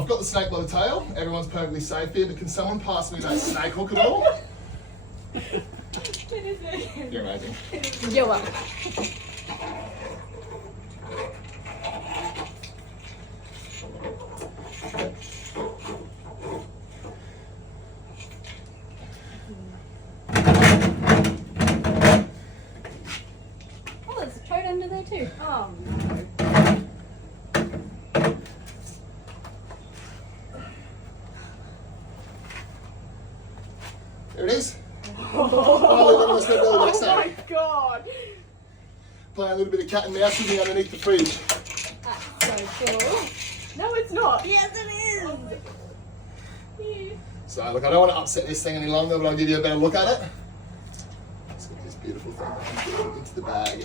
I've got the snake by the tail. Everyone's perfectly safe here, but can someone pass me that snake hook at all? You're amazing. You're welcome. Oh, there's a toad under there too. Oh no. There it is. Oh, look at Red-bellied Black Oh my Snake. god. Playing a little bit of cat and mouse with me underneath the fridge. That's so cool. No, it's not. Yes, it is. Yeah. So look, I don't want to upset this thing any longer, but I'll give you a better look at it. Let's get this beautiful thing into the bag.